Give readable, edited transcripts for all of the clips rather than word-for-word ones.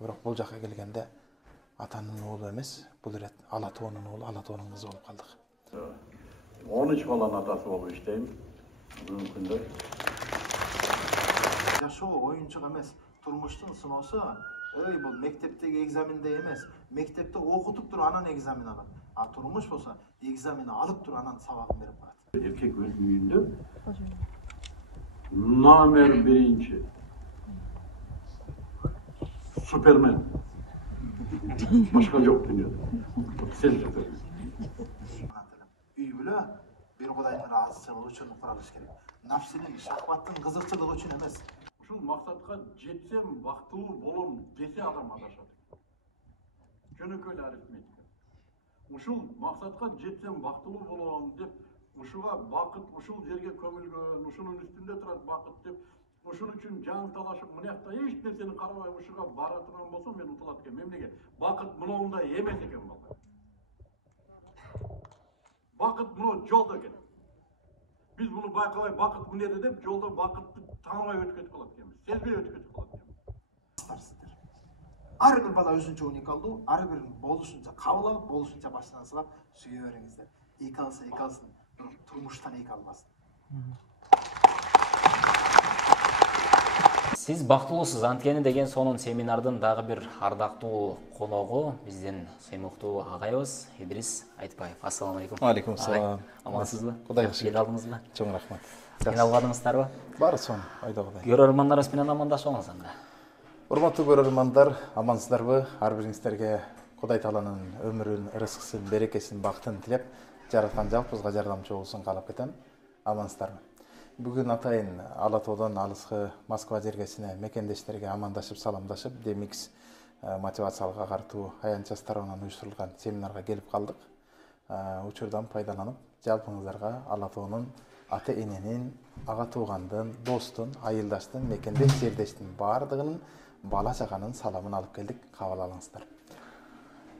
Бирок бул жакка келгенде атанын уулу эмес, бул ирет Ала тоонун уулу, Ала тоонун кызы болуп калдык. 13 баланын атасы болуп иштейм. Бүгүнкү күндө Жашоо оюнчук эмес, турмуштун сыноосу, бул мектептеги экзамендей эмес. Мектепте окутуп туруп анан экзамен алат. А турмуш болсо экзамен алып туруп анан сабагын берип коет. эркек өз үйүндө номер 1 супермен. Башка жок дүйнөдө. Сен супермен. Үй бүлө бир кудайдын ыраазычылыгы үчүн куралыш керек. Нафсинин, шахваттын кызыкчылыгы үчүн эмес. Ушул максатка жетсем бактылуу болом десе адам адашат. Жөнөкөй эле арифметика. Ушул максатка жетсем бактылуу болом деп, ушуга бакыт, ушул жерге көмүлгөн, ушунун үстүндө турат бакыт деп, ушун үчүн жан талашып, мынакта эч нерсени карабай ушуга бара турган болсом мен утулат экенмин. Эмнеге? Бакыт мындай эмес экен балдар. Бакыт мына жолдо экен. Biz bunu байкабай бакыт мынеде деп, жолдо бакытты тааныбай өтүп кетип калат экенбиз. Сезбей өтүп кетип калат экенбиз. Ар бир бала өзүнчө уникалдуу, ар бирин болушунча кабыл алып, болушунча башынан сылап сүйө бериңиздер. Эки алса эки алсын, бирок турмуштан эки албасын. Сиз бактылуусуз анткени деген сонун семинардын дагы бир ардактуу коногу биздин сыймыктуу агайыбыз Идрис Айтбаев. Ассаламу алейкум. Алейкум ассалам. Амансызбы? Кудай жакшы келип алдыңызбы? Чоң рахмат. Кыйналбадыңыздарбы? Баары сонун, айда Кудай. Көрөрмандарыбыз менен амандашыңыз анда. Урматтуу көрөрмандар, амансыздарбы? Ар бириңиздерге Кудай Тааланын өмүрүн, ырыскысын, берекесин, бактын тилеп, жараткан жалпыбызга жардамчы болсун каалап кетем. Амансыздарбы? Бүгүн атайын Ала тоодон алыскы Москва жергесине мекендештерге амандашып, саламдашып, Демикс мотивациялык агартуу аянтчасы тарабынан уюштурулган семинарга келип калдык. Учурдан пайдаланып, жалпыңыздарга Ала тоонун ата эненин, ага туугандын, достун, айылдаштын, мекендеш, жердештин баардыгынын бала чаганын саламын алып келдик. Кабыл алыңыздар.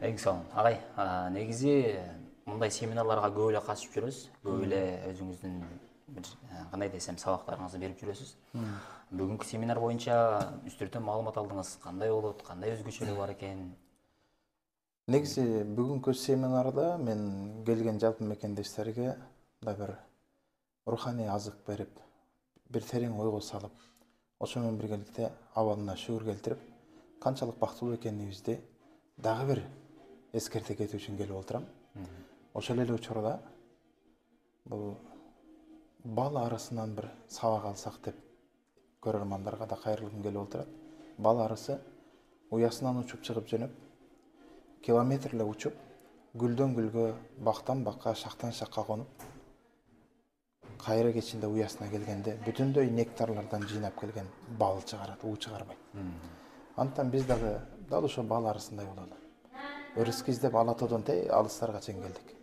Эң сонун. Агай, негизи мындай семинарларга көп эле катышып жүрөсүз. Көп эле өзүңүздүн кандай десем сабактарыңызды берип жүрөсүз. Бүгүнкү семинар боюнча үстүртөн маалымат алдыңыз. Кандай болот, кандай өзгөчөлүгү бар экен? Негизи бүгүнкү семинарда мен келген жалпы мекендештерге да бир руханий азык берип, бир терең ойго салып, ошо менен биргеликте абалына шүгүр келтирип, канчалык бактылуу экенибизди дагы бир эскерте кетүү үчүн келип отурам. Ошол эле учурда бул бал арысынан бир сабак алсак деп көрөрмандарга да кайрылгым келип отурат. Бал арысы уясынан учуп чыгып жөнөп, километрлеп учуп, гүлдөн гүлгө, бактан бакка, шактан шакка конуп, кайра кечинде уясына келгенде бүтүндөй нектарлардан жыйнап келген бал чыгарат, уу чыгарбайт. Антан биз дагы дал ошо бал арысындай бололу. Ырыскы издеп Ала тоодон алыстарга чейин келдик.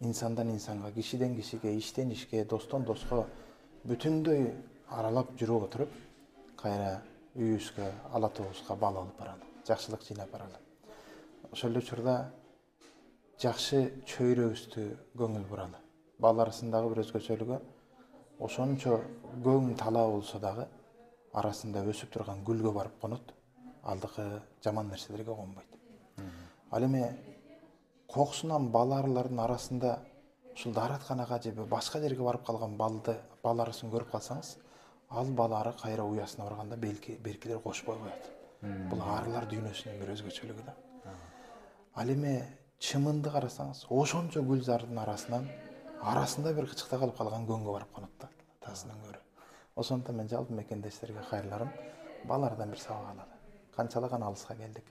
Инсандан инсанга, кишиден кишиге, иштен ишке, достон доско бүтүндөй аралап жүрүп отуруп, кайра үйүбүзгө, Ала тообузга бал алып баралы, жакшылык жыйнап баралы. Ошол эле учурда жакшы чөйрөбүздү көңүл буралы. Бал арасындагы бир өзгөчөлүгү ошончо көң талаа болсо дагы арасында өсүп турган гүлгө барып конот, алдыкы жаман нерселерге конбойт. Ал эми кокусунан бал арылардын арасында ушул дааратканага же башка жерге барып калган бал арысын көрүп калсаңыз, ал бал ары кайра уясына барганда беркилер кошпой коет. Бул арылар дүйнөсүнүн бир өзгөчөлүгү да. Ал эми чымынды карасаңыз, ошончо гүлзардын арасында бир кычыкта калып калган көңгө барып конот да, атасынан көрө. Ошондон мен жалпы мекендештерге кайрыларым, балардан бир сабак алалы. Канчалык гана алыска келдик.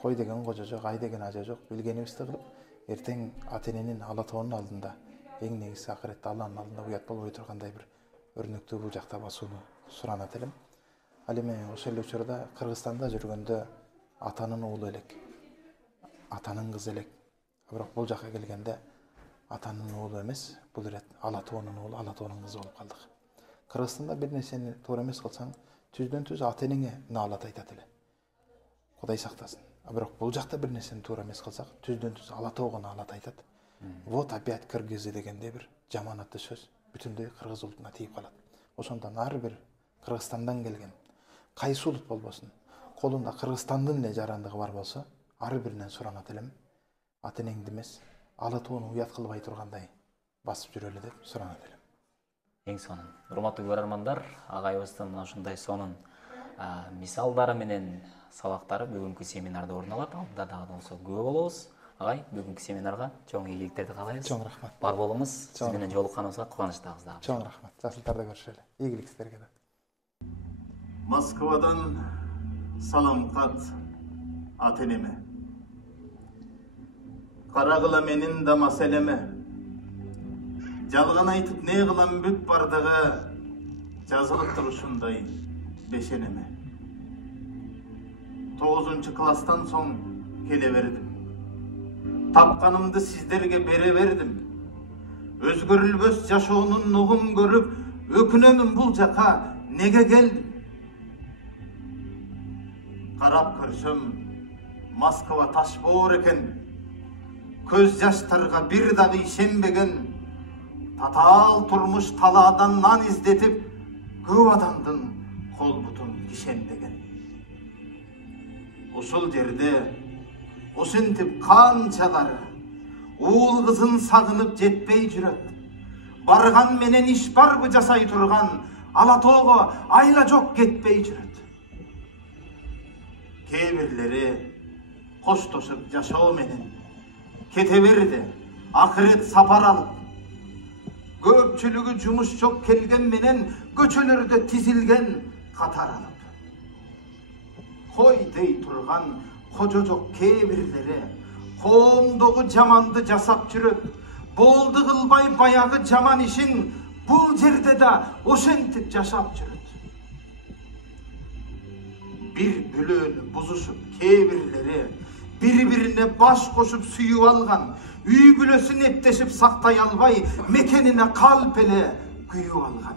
Кой деген кожо жок, ай деген ажа жок, билгенибизди кылып, эртең ата эненин, Ала тоонун алдында, эң негизи акыретте Алланын алдында уят болбой тургандай бир өрнөктүү бул жакта басууну суранат элем. Ал эми ошол эле учурда Кыргызстанда жүргөндө атанын уулу элек, атанын кызы элек. Бирок бул жакка келгенде атанын уулу эмес, бул ирет Ала тоонун уулу, Ала тоонун кызы болуп калдык. Кыргызстанда бир нерсени туура эмес кылсаң, түздөн түз ата энеңе наалат айтат эле. Кудай сактасын. Бирок бул жакта бир нерсени туура эмес кылсак, түздөн түз Ала тоого наалат айтат. Вот опять кыргызы дегенде бир жаман аты сөз бүтүндөй кыргыз улутуна тийип калат. Ошондон ар бир Кыргызстандан келген кайсы улут болбосун, колунда Кыргызстандын эле жарандыгы бар болсо, ар биринен суранат элем. Ата энеңди эмес, ала тууну уят кылбай тургандай басып жүрөлү деп суранат элем. Эң сонун. Урматтуу көрөрмандар, агайыбыздын мына ушундай сонун мисалдары менен сабактары бүгүнкү семинарда орун алат. Алдыда дагы болсо күбө болобуз. Агай, бүгүнкү семинарга чоң ийгиликтерди каалайбыз. Чоң рахмат. Бар болуңуз. Сиз менен жолукканыбызга кубанычтабыз дагы. Чоң рахмат. Жасылтарда көрүшөлү. Ийгилик сиздерге да. Москвадан салам кат ата энеме. Карагыла менин да маселеме. Жалган айтып не кылам бүт бардыгы, жазылып турушундай бешенеме. 9-класстан соң келе бердим. Тапканымды сиздерге бере бердим. Өзгөрүлбөс жашоонун нугун көрүп, өкүнөмүн бул жака неге келдим? Карап көрсөм, Москва таш боор экен. Көз жаштарга бир дагы ишенбеген, татаал турмуш талаадан нан издетип, көп адамдын кол бутун кишендеген. Ушул жерде ошентип канчалары уул кызын сагынып жетпей жүрөт. Барган менен иш барбы жасай турган, ала тоого айла жок кетпей жүрөт. Кээ бирлери коштошуп жашоо менен кете берди, акырет сапар алып. Көпчүлүгү жумуш жок келген менен көчөлөрдө тизилген катар алып. Кой дей турган кожо жок кээ бирлери коомдогу жаманды жасап жүрөт. Болду кылбай баягы жаман ишин бул жерде да ошентип жашап жүрөт. Bir bölüğünü buzuşup kebirleri birbirine baş koşup suyu algan, üy bülösün etteşip saktay albay, mekenine kalpele güyü algan.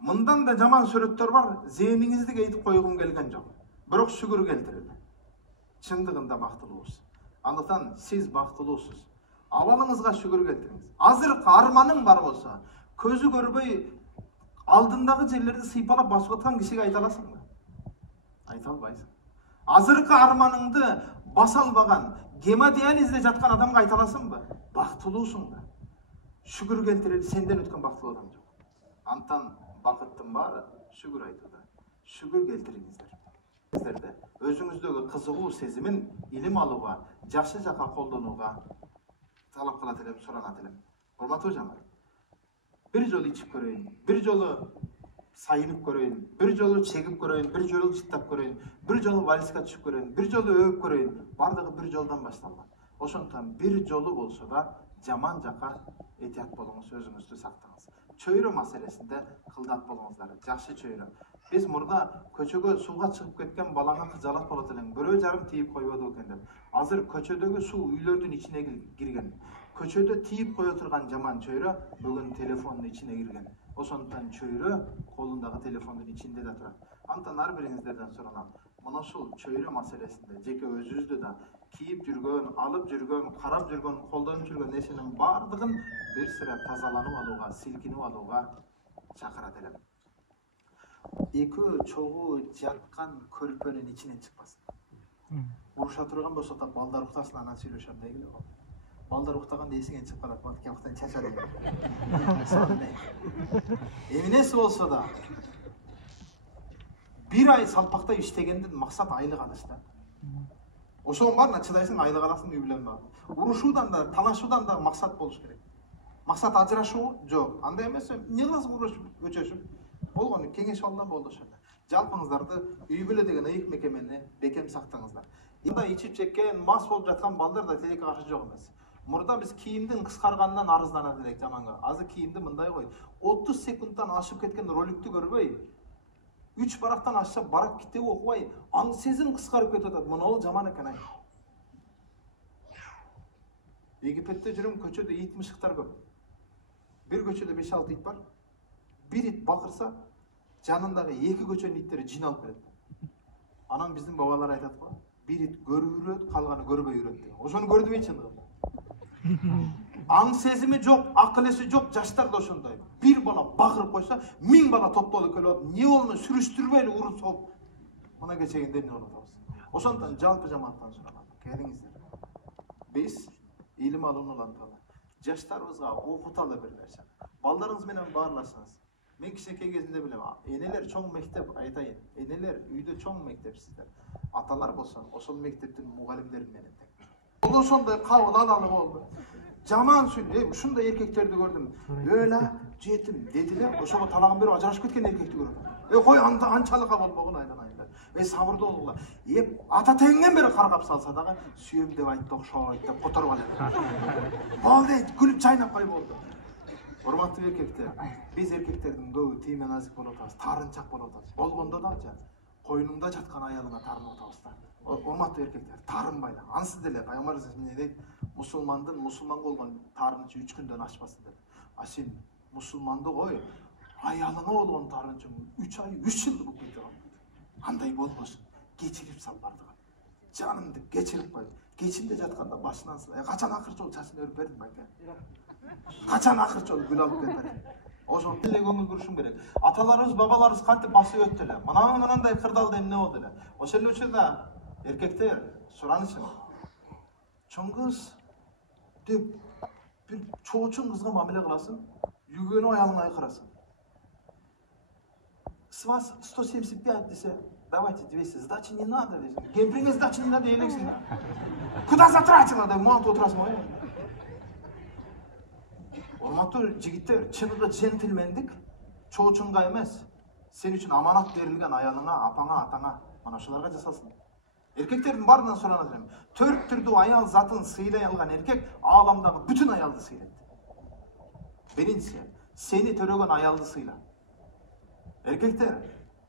Mından da jaman süröttör var, zehninizdi geytip koygun gelgen jok. Bирок şükür keltireli. Çındığında baktılısız. Anlatan siz baktılısız. Avalınızga şükür keltiriniz. Azırkı armanın var olsa, közü görбөй aldındagı жерlerdi sıypalap basıp atan kişiге ayta alasың mı? Айта албайсың. Азыркы арманыңды баса албаган, гемодиализде жаткан адамга айта аласыңбы? Бактылуусуң да. Шүгүр келтирели, сенден өткөн бактылуу адам жок. Антан бакыттын баары шүгүр айтууда. Шүгүр келтириңиздер. Сиздерде өзүңүздөгү кызыгуу сезимин илим алууга, жакшы жака колдонууга талап кылат элем, суранат элем. Урматтуу жандар. Bir жолу ичип көрөйүн, bir жолу сайынып көрөйүн, bir жолу чегип көрөйүн, bir жолу жыттап көрөйүн, bir жолу вальска түшүп көрөйүн, bir жолу өп көрөйүн. Бардыгы bir жолдан башталган. Ошондуктан bir жолу болсо да жаман жака этият болуңуз, өзүңүздү сактаңыз. Чөйрө маселесинде кылдат болуңуздар. Жакшы чөйрө. Биз мурда көчөгө сууга чыгып кеткен баланы кыжалат болот элең. Бирөө жарым тийип койбоду экен деп. Азыр көчөдөгү суу үйлөрдүн ичине кирген. Көчөдө тийип кое турган жаман чөйрө бүгүн телефондун ичине кирген. Ошондуктан чөйрө колундагы телефондун ичинде да турат. Антан ар бириңиздерден суранам. Мына ушул чөйрө маселесинде жеке өзүбүздү да кийип жүргөн, алып жүргөн, карап жүргөн, колдонуп жүргөн нерсенин бардыгын бир сыра тазаланып алууга, силкинип алууга чакырат элем. Экөө чогуу жаткан көрпөнүн ичинен чыкпасын. Уруша турган болсо да балдар уктасын, анан сүйлөшөм дегиле. Балдар уктаганда эсиңен чыгып калат, балким уктан чачады. Эмнеси болсо да bir ай салпактап иштегенден максат айлык алыш да. Ошонун баарына чыдайсың, айлык аласың, үй бүлөң бар. Урушуудан да, талашуудан да максат болуш керек. Максат ажырашуу жок. Андай эмес, эмне кыласың урушуп, өчөшүп? Болгону кеңеш алдан болду ошондо. Жалпыңыздарды үй бүлө деген ыйык мекемени бекем сактаңыздар. Мында ичип чеккен, мас болуп жаткан балдар да тилекке каршы жок эмес. Мурда биз кийимдин кыскарганынан арызданат элек жаманга. Азыр кийимди мындай кой. 30 секундтан ашып кеткен роликтти көрбөй, 3 барактан ашса барак китеби окубай, аң сезим кыскарып кетип атат. Мына жаман экен ай. Египетте жүрүм, көчөдө ит мышыктар көп. Bir көчөдө 5-6 ит бар. Bir ит бакырса, жанындагы 2 көчөнүн иттери жин алып келет. Анан биздин бабалар айтат го, bir ит көрүп үрөт, калганы көрбөй үрөт деген. Ошону көрдүбү чындыгында? Аң сезими жок, акыл эси жок жаштар да ошондой. Bir бала багырып койсо, 1000 бала топтолуп келип, не болду, сүрүштүрбөйлү уруп соп. Мына кечегинде эмне болуп атабыз? Ошондон жалпы жамааттан сураган. Келиңиздер. Биз илим алууну уланталы. Жаштарыбызга окуталы бир нерсе. Балдарыңыз менен баарлашыңыз. Мен кичинекей кезинде билем, энелер чоң мектеп айтайын. Энелер үйдө чоң мектепсиздер. Аталар болсо ошол мектептин мугалимдери менен тең. Бул ошондой кабыл алалы болду. Жаман сүйлөп, ушундай эркектерди көрдүм. Өлө, жетим дедилер. Ошого талагын берип ажырашып кеткен эркекти көрдүм. Кой анчалык болбогун айдан. Сабырдуу болуңла. Ата теңден бери каргап салса дагы сүйөм деп айтты, окшойт деп которуп алат. Болду, күлүп чайнап кой болду. Урматтуу эркектер, биз эркектердин көбү тийме назик болуп атабыз, тарынчак болуп атабыз. Болгондо дагы койнуңда жаткан аялыңа тарынып атабыз да. Урматтуу эркектер, тарынбайлар. Ансыз деле Пайгамбарыбыз эмне дейт? Мусулман болгон тарынычы 3 күндөн ашпасын деп. А сен мусулманды кой, аялыңа болгон тарынычың 3 ай, 3 жыл болуп кетип калды. Андай болбосун, кечирип сал бардыгын. Жанымды кечирип кой. Кечинде жатканда башынан сылай. Качан акыр жолу чачын өрүп бердим байке? Качан акыр жолу гүл алып кетти? Ошол эле көңүл бурушум керек. Аталарыбыз, бабаларыбыз кантип басып өттү эле. Мынандай кырдаалда эмне болду эле. Ошол эле учурда эркектер суранычын. Чоң кыз деп бир чоочун кызга мамиле кыласың, үйгөнү аялыңа айкырасың. С вас 175 десе, давайте 200, сдачи не надо. Кемприңе сдачи не надо, елексің. Куда затратила, да муанты отырасың ғой. Урматтуу жигиттер, чыныгы джентльмендик чоочунга эмес, сен үчүн аманат берилген аялыңа, апаңа, атаңа, мына ошолорго жасалсын. Эркектердин баарынан суранат элем. 4 түрдүү аял затын сыйлай алган эркек ааламдагы бүтүн аялды сыйлайт. Биринчиси, сени төрөгөн аялды сыйла. Erkekler,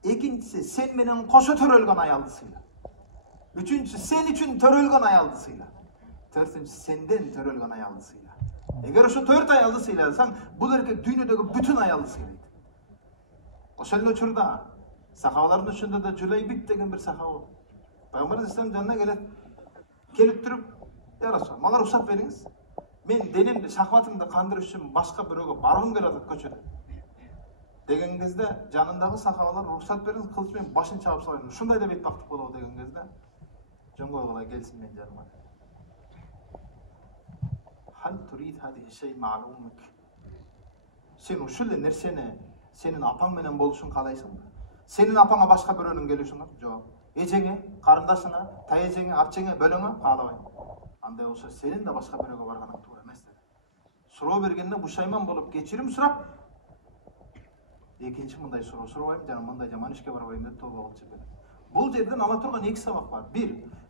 ikincisi sen менен кошо төрөлгөн аялды сыйла. Üçüncüsü sen үчүн төрөлгөн аялды сыйла. Төртүнчүсү сенден төрөлгөн аялды сыйла. Эгер ошо 4 аялды сыйласаң, бул эркек дүйнөдөгү бүтүн аялды сыйлайт. Ошол эле учурда сахабалардын ичинде да Жулайбик деген бир сахаба. Пайгамбар Ислам жанына келип туруп, "Я Расул, мага уруксат бериңиз. Мен денемди, шахватымды кандырыш үчүн башка бирөөгө баргым келип атат көчөдө." Деген кезде жанындагы сахабалар уруксат бериңиз, кылыч менен башын чабып салайын. Ушундай деп айтпактык болобу деген кезде жоңгой кылай келсин мен жаныма. Хал турид хадиhi şey ma'lumuk. Sen ушул эле нерсени сенин апаң менен болушун каалайсыңбы? Сенин апаңа башка бирөөнүн келишин жок. Эжеңе, карындашыңа, тайэжеңе, апчеңе, бөлөңө каалабайм. Андай болсо сенин да башка бирөөгө барганың туура эмес деди. Суроо бергенде бушайман болуп кечирим сурап, экинчи мындай суроо сурабайм, жана мындай жаман ишке барбайм деп тобо кылчу берет. Бул жерден ала турган эки сабак бар. Бир,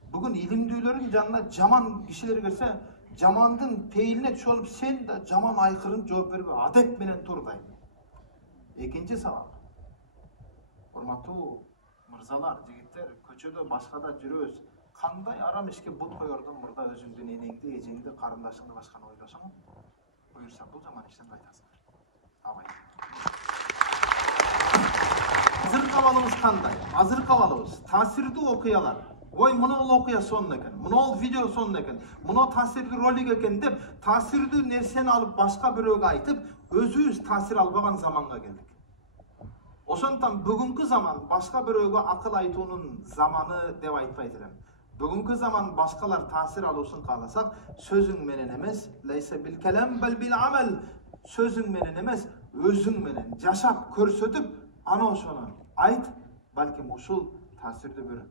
бүгүн илимдүүлөрдүн жанына жаман кишилер келсе, жамандын пейилине түшүп алып, сен да жаман айкырын жооп бербе, адеп менен тур дайым. Экинчи сабак. Урматтуу мырзалар, жигиттер, көчөдө башкада жүрөбүз. Кандай арам ишке бут коердон мурда өзүңдүн энеңди, эжеңди, карындашыңды башканы ойлосоң, буюрса бул жаман иштен кайтасыңдар. Абай. Азыркы абалыбыз кандай? Азыркы абалыбыз таасирдүү окуялар. Ой, мына окуя сонун экен, мына видео сонун экен, мына таасирдүү ролик экен деп, таасирдүү нерсени алып башка бирөөгө айтып, өзүбүз таасир албаган заманга келдик. Ошондон бүгүнкү заман башка бирөөгө акыл айтуунун заманы деп айтпайт элем. Бүгүнкү заман башкалар таасир алуусун кааласак, сөзүң менен эмес, лейсе бил калам бал бил амал. Сөзүң менен эмес, өзүң менен жашап көрсөтүп, ана ошону айт, балким ушул таасирдүү бир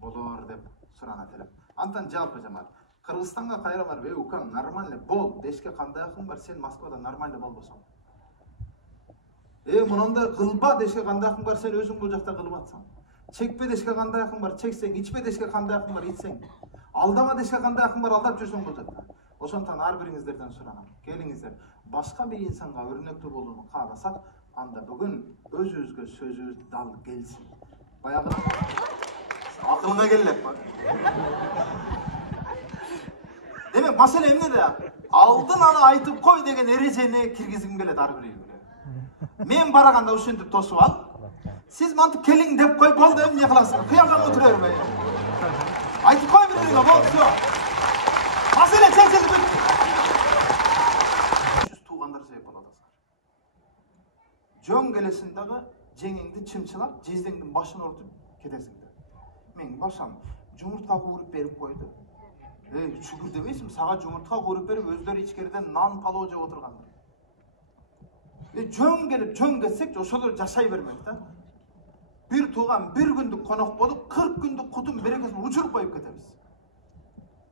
болор деп суранат элем. Антан жалпы жамаат. Кыргызстанга кайра барып, укам нормально бол, дешке кандай акың бар, сен Москвада нормально болбосоң. Мынандай кылба дешке кандай акың бар, сен өзүң бул жакта кылып атсаң. Чекпе дешке кандай акың бар, чексең, ичпе дешке кандай акың бар, ичсең. Алдама дешке кандай акың бар, алдап жүрсөң бул жакта. Ошондон ар бириңиздерден суранам. Келиңиздер, башка бир инсанга өрнөктүү болууну кааласак, анда бүгүн өзүбүзгө сөзүбүз дал келсин. Баягы акылыңа келет бар. Демек, маселе эмнеде? Алдын ала айтып кой деген эрежени киргизгим келет ар бирөөгө. Мен бараганда ушинтип тосуп ал. Сиз мантип келиң деп кой, болду, эмне кыласың? Кыянга отура бербей. Айтып кой бирөөгө, болду, всё. Маселе чечилип бүттү. Туугандар себеп болот азыр. Жөн келесин дагы жеңеңди чымчылап, жездеңдин башын ортуп кетесиңдер. мен болсам жумуртка кууруп берип койду. Шүгүр дебейсиң, сага жумуртка кууруп берип өздөрү ичкериден нан палоо жеп отургандар. Жөн келип, жөн кетсек, ошолор жашай бермек да. Bir tuğan bir gündük konuk bolup 40 gündük kudum berekesini uçurup koyup ketebиz.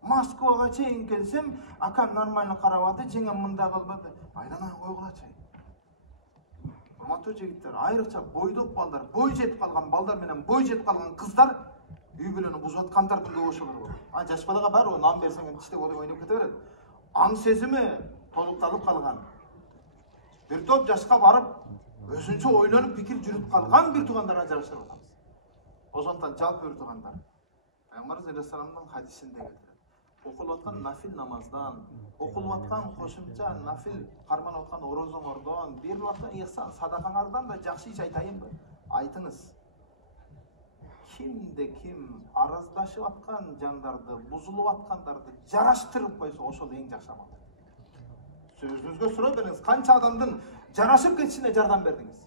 Moskvaga çeyin kelsem, akam normalni karavadı, jengem mында kalmadı. Aylana koygulaçı. Урматтуу жигиттер, айрыкча бойдок балдар, бой жетип калган балдар менен бой жетип калган кыздар үй бүлөнү бузуп аткандардын көп ошолор болот. Жаш балага бар, о нан берсең тиштеп ойноп кете берет. Аң сезими толукталып калган. Bir топ жашка барып, өзүнчө ойлонуп пикир жүрүп калган бир туугандар ажырашып атабыз. Ошондон жалпы бир туугандар. Пайгамбар алейхиссаламдын хадисинде келтирет. Окулуп аткан нафил намаздан, окулуп аткан кошумча нафил карманып аткан орозоңордон, берип аткан ихсан садакаңардан да жакшы иш айтайынбы? Айтыңыз. Kimde kim arazlaşıp atkan jandарды, buzulup atkandарды jaraştırıp koysa ошол эң жакшы амал. Sözünüzгө суроо бериңиз, канча адамдын жарашып кетишине жардам бердиңиз?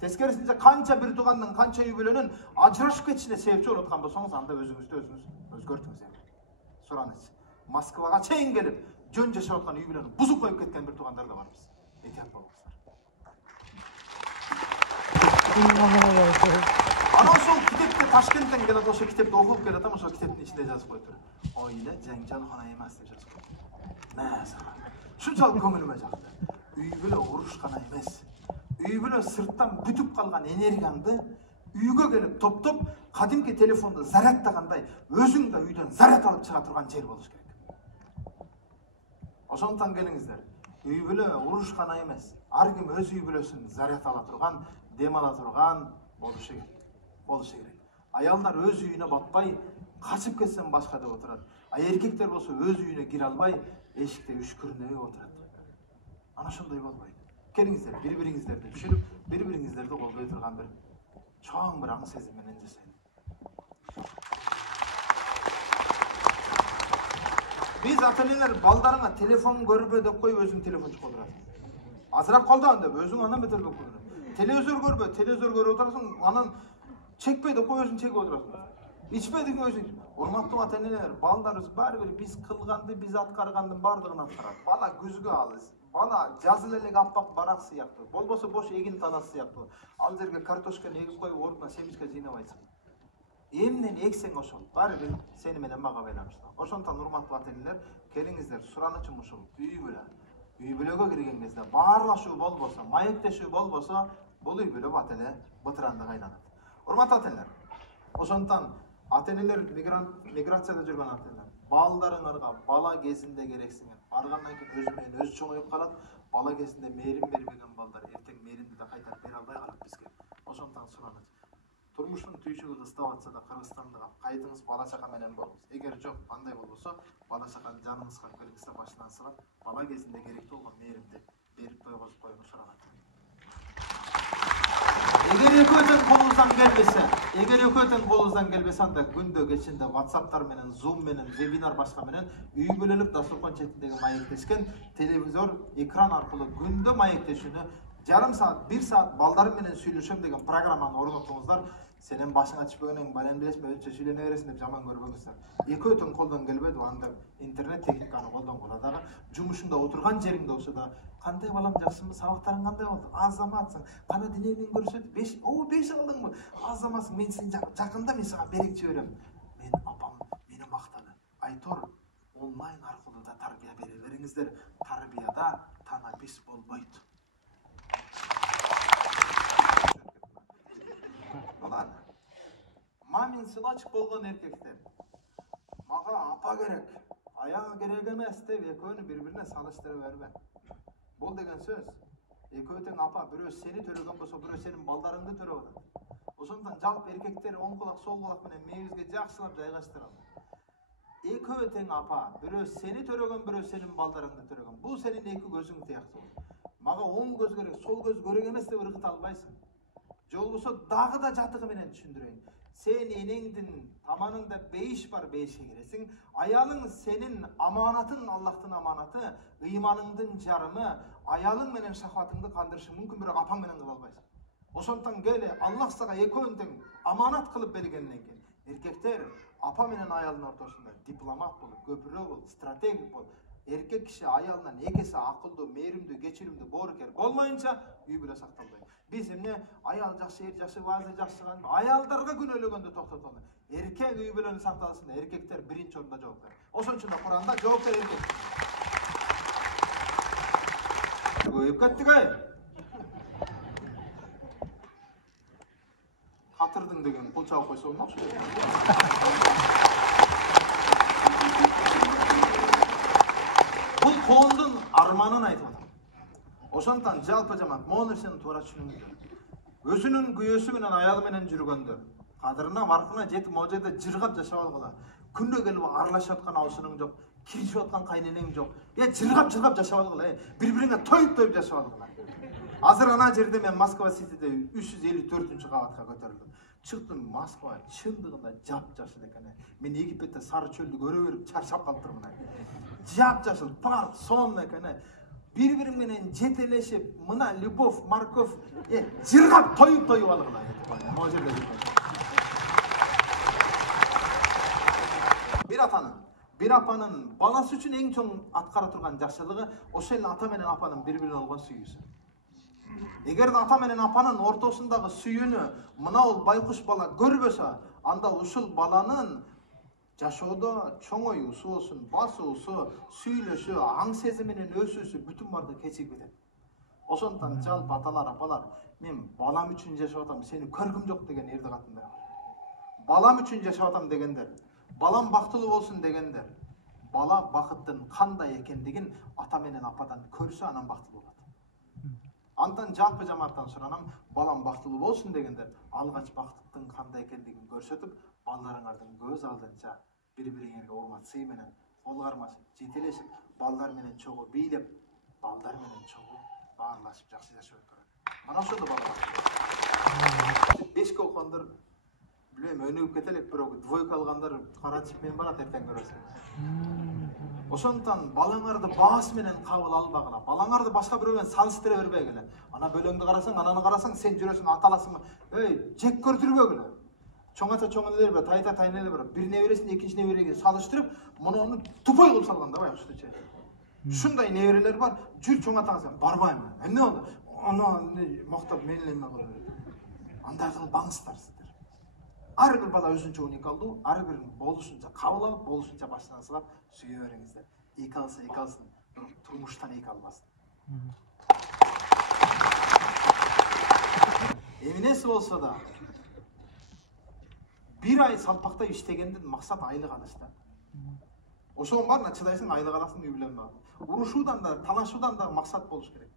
Тескерисинче канча бир туугандын, канча үй бүлөнүн ажырашып кетишине себепчи болуп аткан болсоңуз, анда өзүңүздү өзүңүз өзгөртүңүз. Сураныз. Москвага чейин келип, жөн жашап аткан үй бүлөнү бузуп коюп кеткен бир туугандар да барбыз. Этият болуңуздар. Ana ошол китепти Ташкенттен келет, ошол китепти окуп келатам, ошол китептин ичинде жазып койуптур. Ойле жаңжал гана эмес деп жазып койду. Мәсалан, шунчалык көңүлүмө жакты. Үй бүлө уруш гана эмес. Үй бүлө сырттан бүтүп калган энергияңды үйгө келип топтоп, кадимки телефонду зарядтагандай өзүң да үйдөн заряд алып чыга турган жер болуш керек. Ошондон келиңиздер. Үй бүлө уруш гана эмес. Ар ким өз үй бүлөсүн заряд ала турган, дем ала турган болушу керек. Аялдар өз үйүнө батпай, качып кетсем башка деп отурат. Эркектер болсо өз үйүнө кире албай, эшикте үшкүрүнөп отурат. Ana ошондой болбойт. Келиңиздер, бири-бириңиздерди түшүнүп, бири-бириңиздерди колдой турган бир чоң бир аң сезим менен жашайын. Биз ата-энелер балдарыңа телефон көрбө деп коюп өзүң телефон чыгып отурат. Азыраак колдон деп өзүң анан бетер болуп кетет. Телевизор көрбө, телевизор көрүп отурасың, анан чекпей деп кой өзүң чегип отурасың. Ичпе деген өзүң. Урматтуу ата-энелер, балдарыбыз баары бир биз кылганды, биз аткаргандын баардыгын аткарат. Бала күзгө алыс. Бала жазыл элек аппак барак сыяктуу. Болбосо бош эгин талас сыяктуу. Ал жерге картошканы эгип коюп, ордуна семечка жыйнабайсың. Эмнени эксең ошол. Баары бир сени менен мага байланыштуу. Ошондон урматтуу ата-энелер, келиңиздер, суранычым ушул. Үй бүлө. Үй бүлөгө кирген кезде баарлашуу болбосо, маектешүү болбосо, бул үй бүлө бат эле бытырандык айланат. Урматтуу ата-энелер, ошондон ата-энелер миграцияда жүргөн ата-энелер, балдарыңарга бала кезинде керексиңер. Баргандан кийин өзү менен өзү чоңоюп калат. Бала кезинде мээрим бербеген балдар эртең мээримди да кайтарып бере албай калат бизге. Ошондон сураныч. Турмуштун түйшүгү кыстап атса да Кыргызстанда кайтыңыз бала чака менен болуңуз. Эгер жок, андай болбосо, бала чаканы жаныңызга киргизсе башынан сылап, бала кезинде керектүү болгон мээримди берип койгузуп коюңуз сураган. Эгер экөөтөн колубуздан келбесе, анда күндө кечинде WhatsApp'тар менен, Zoom менен, вебинар башка менен үй бүлөлүк дастуркан четиндеги маектешкен телевизор экран аркылуу күндө маектешүүнү жарым саат, 1 саат балдарым менен сүйлөшөм деген программаны орнотуңуздар. Сенин башыңа түшпөгөнүң бален билесиңби, өзүнчө сүйлөнө бересиң деп жаман көрбөңүздөр. Экөөтөн колдон келбеди, анда интернет техниканы колдонгула дагы жумушунда отурган жериңде болсо да кандай балам жакшымы, сабактарың кандай болду? Азаматсың. Кана денеңден көрсөт. 5 алдыңбы? Азаматсың. Мен сени жакында мен сага берекчи берем. Мен апам мени мактады. Айтор, онлайн аркылуу да тарбия бере бериңиздер. Тарбияда танапис болбойт. Мамин сыйлачык болгон эркектер. Мага апа керек, аяга керек эмес деп экөөнү бири-бирине салыштыра бербе. Бул деген сөз. Экөө тең апа, бирөө сени төлөгөн болсо, бирөө сенин балдарыңды төлөп атат. Ошондон жалпы эркектер оң кулак, сол кулак менен мээбизге жакшылап жайгаштыралы. Экөө тең апа, бирөө сени төлөгөн, бирөө сенин балдарыңды төлөгөн. Бул сенин эки көзүң тыяктуу. Мага оң көз керек, сол көз көрөк эмес деп ыргыта албайсың. Же болбосо дагы да жатыгы менен түшүндүрөйүн. Sen enеңдин таманыңда бейиш бар, бейишке киресиң. Аялың сенин аманатын, Аллахтын аманаты, ыйманыңдын жарымы, аялың менен шахватыңды кандырышы мүмкүн, бирок апаң менен кыла албайсың. Ошондон келе Аллах сага экөөнү тең аманат кылып бергенден кийин, Erkekler apa менен аялдын ортосунда дипломат болуп, көпүрө болуп, стратегик болуп, эркек киши аялынан экесе акылдуу, мээримдүү, кечиримдүү, боорукер болмайынча үй бүлө сакталбайт. Биз эмне аял жакшы, эр жакшы, баазы жакшыган аялдарга күнөөлөгөндү токтотолду. Эркек үй бүлөнү сакталсын, эркектер биринчи орунда жоопкер. Ошон үчүн да Куранда жоопкер эркек. Көйүп кеттик-ай. Катырдың деген пул чабып койсо болмокчу. Бул коондун арманын айтып атам. Ошондон жалпы жамаат могу нерсени туура түшүнүңүз керек. Өзүнүн күйөөсү менен аялы менен жүргөндө кадырына маркына жетип могу жерде жыргап жашап алгыла. Күндө келип аралашып аткан абысының жок, киришип аткан кайненең жок. Жыргап жашап алгыла, бири-бириңе тоюп жашап алгыла. Азыр ана жерде мен Москва Ситиде 354-кабатка көтөрүлдүм. Чыктым Москва чындыгында жап-жашыл экен. Мен Египетте сары чөлдү көрө берип чарчап калыптырмын. Жап-жашыл парк, сон экен. Бири-бириң менен жетелешип, мына любовь, морковь, жыргап тоюп алгыла. Могу жерде. Bir апанын баласы үчүн эң чоң аткара турган жакшылыгы ошол эле ата менен апанын бири-бирине болгон сүйүүсү. Эгерде ата менен апанын ортосундагы сүйүүнү мына ол байкуш бала көрбөсө, анда ушул баланын жашоодо чоңоюусу болсун, басуусу, сүйлөшү, аң сезиминин өсүүсү бүтүн баардыгы кечигип кетет. Ошондон жалпы аталар, апалар, мен балам үчүн жашап атам, сени көргүм жок деген эрди катындар. Балам үчүн жашап атам дегендер, балам бактылуу болсун дегендер, бала бакыттын кандай экендигин ата менен ападан көрсө анан бактылуу болот. Антан жалпы жамааттан суранам, балам бактылуу болсун дегендер, алгач бактыктын кандай экендигин көрсөтүп, балдарыңардын көз алдынча бири-бириңерге урмат сый менен кол кармашып, жетелешип, балдар менен чогуу бийлеп, балдар менен чогуу баарлашып жакшы жашоо өткөрөт. Мана ошондо балдар. 5 окугандар билем өнүгүп кетелек, бирок двойка алгандар карачып менен барат эртең көрөсүң. Ошондон балаңарды баас менен кабыл албагыла. Балаңарды башка бирөө менен салыштыра бербегиле. Ана бөлөңдү карасаң, ананы карасаң, сен жүрөсүң аталасың. Жек көрдүрбөгүлө. Чоң ата чоң энелер бар, тайта тайнелер бар. Бир небересин экинчи небереге салыштырып, муну тупой кылып салган да баягычы. Ушундай неберелер бар. Жүр чоң атаңа сен барбайм. Эмне болду? Аны мактап мен эле кылып. Андай кылып баңыздар сиздер. Ар бир бала өзүнчө уникалдуу, ар бирин болушунча кабыл алып, болушунча башынан сылап сүйө бериңиздер. Эки алса эки алсын, бирок турмуштан эки албасын. Эмнеси болсо да бир ай салпактай иштегенден максат айлык алыш да. Ошонун баарына чыдайсың, айлык аласың, үй бүлөң бар. Урушуудан да, талашуудан да максат болуш керек.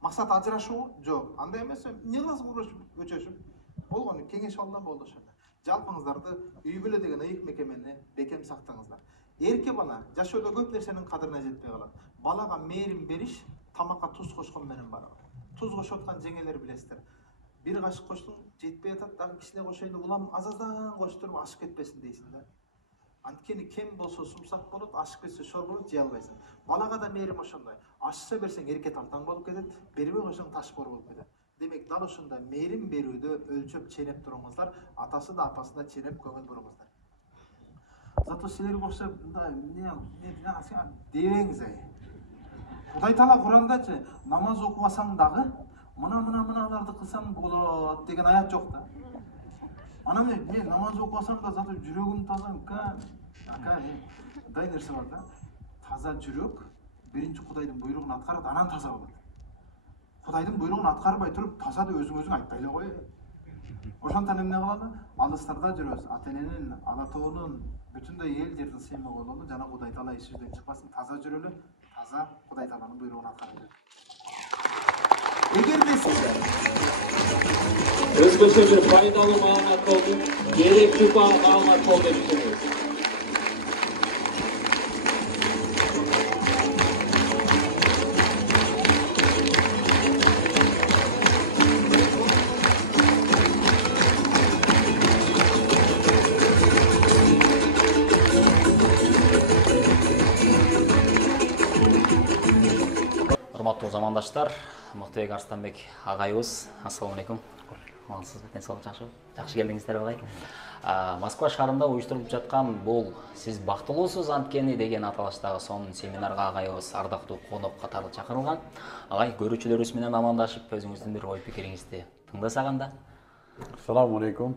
Максат ажырашуу жок. Андай эмес, эмне кыласың урушуп, өчөшүп? Болгону кеңеш алдан болду ошондо. Жалпыңыздарды үй бүлө деген ыйык мекемени бекем сактаңыздар. Эрке бала жашоодо көп нерсенин кадырына жетпей калат. Балага мээрим бериш тамакка туз кошкон менен барат. Туз кошуп аткан жеңелер билесиздер. Бир кашык коштуң, жетпей атат, дагы кичине кошойлу, улам азаздан коштуруп ашып кетпесин дейсиң да. Анткени кем болсо сумсак болот, ашып кетсе шор болот, жей албайсың. Балага да мээрим ошондой. Ашса берсең эрке талтаң болуп кетет, бербей койсоң ташбор болуп кетет. Демек, дал ошондой мээрим берүүдө өлчөп ченеп туруңуздар, атасы да апасы да ченеп көңүл буруңуздар. Зато силерге окшоп мындай дебеңиз ай. Кудай Таала Курандачы намаз окубасаң дагы мына-мыналарды кылсаң болот деген аят жок да. Анан мен намаз окубасам да зато жүрөгүм таза. Ака, мындай нерсе бар да. Таза жүрөк биринчи Кудайдын буйругун аткарат, анан таза болот. Кудайдын буйругун аткарбай туруп таза деп өзүң айтпай эле кой. Ошондон эмне кылалы? Алыстарда жүрөбүз. Ата-эненин, ала-тоонун, бүтүндөй эл жердин сыймагы бололу, жана Кудай Таала эшибизден чыкпасын, таза жүрөлү, таза Кудай Тааланын буйругун аткаралы. Эгерде сиз өзгөчө бир пайдалуу маалымат болду, керектүү маалымат болду деп düşünүңүз. Урматтуу замандаштар, Мыктыбек Арстанбек агайыбыз, ассаламу алейкум. Амансызбы, ден соолук жакшыбы? Жакшы келдиңиздер агай. Москва шаарында уюштурулуп жаткан бул "Сиз бактылуусуз анткени" деген аталыштагы сонун семинарга агайыбыз ардактуу конок катары чакырылган. Агай, көрүүчүлөрүбүз менен амандашып, өзүңүздүн бир ой пикириңизди тыңдасак анда. Assalamu alaikum.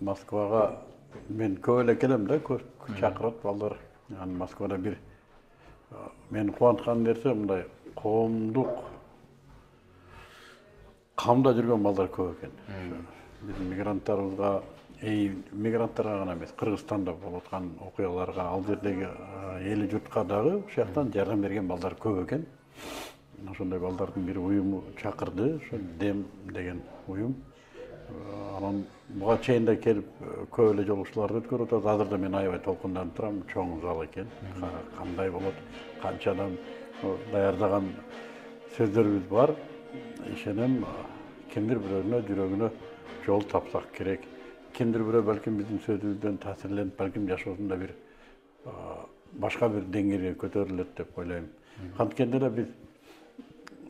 Москвага мен көп эле келем да, чакырат балдар. Москвада бир мени кубанткан нерсе мындай коомдук камда жүргөн балдар көп экен. Биздин мигранттарыбызга, мигранттарга гана эмес, Кыргызстанда болуп аткан окуяларга, ал жердеги эли журтка дагы ушул жактан жардам берген балдар көп экен. Ошондой балдардын бир уюму чакырды, ошо Дем деген уюм. Анан буга чейин да келип көп эле жолугушууларды өткөрүп атат. Азыр да мен аябай толкунданып турам, чоң зал экен. Кандай болот, канчадан даярдаган сөздөрүбүз бар. Ишенем, кимдир бирөөнө жүрөгүнө жол тапсак керек. Кимдир бирөө балким биздин сөзүбүздөн таасирленип, балким жашоосунда бир башка бир деңгээлге көтөрүлөт деп ойлойм. Анткенде да биз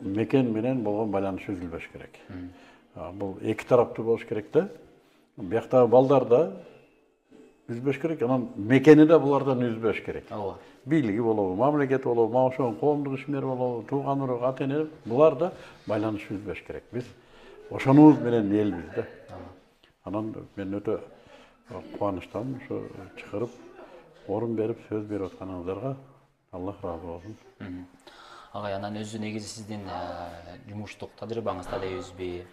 мекен менен болгон байланыш үзүлбөш керек. Бул эки тараптуу болуш керек да. Бияктагы балдар да үзбөш керек, анан мекени да булардан үзбөш керек. Ооба. Бийлиги болобу, мамлекет болобу, ошол коомдук ишмер болобу, тууган урак, ата-эне, булар да байланыш үзбөш керек. Биз ошонубуз менен элбиз да. Анан мен өтө кубанычтамын, ошо чыгарып, орун берип, сөз берип атканыңыздарга Аллах разы болсун. Агай, анан өзү негизи сиздин жумуштук тажрыйбаңызда дебизби,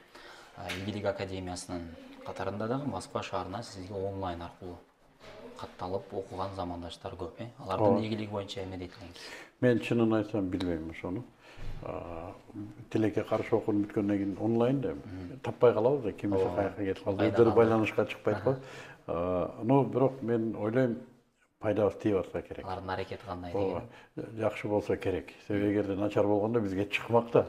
Игилик академиясынын катарында дагы Москва шаарына сизге онлайн аркылуу катталып окуган замандаштар көп, Алардын ийгилиги боюнча эме дейт элеңиз? Мен чынын айтсам билбейм ошону. Тилекке каршы окууну бүткөндөн кийин онлайн да таппай калабыз да, кимиси каяка кетип калды, өздөрү байланышка чыкпайт го. Но бирок мен ойлойм, пайдабыз тийип атса керек. Алардын аракети кандай деген? Жакшы болсо керек. Себеби эгерде начар болгондо бизге чыкмак да.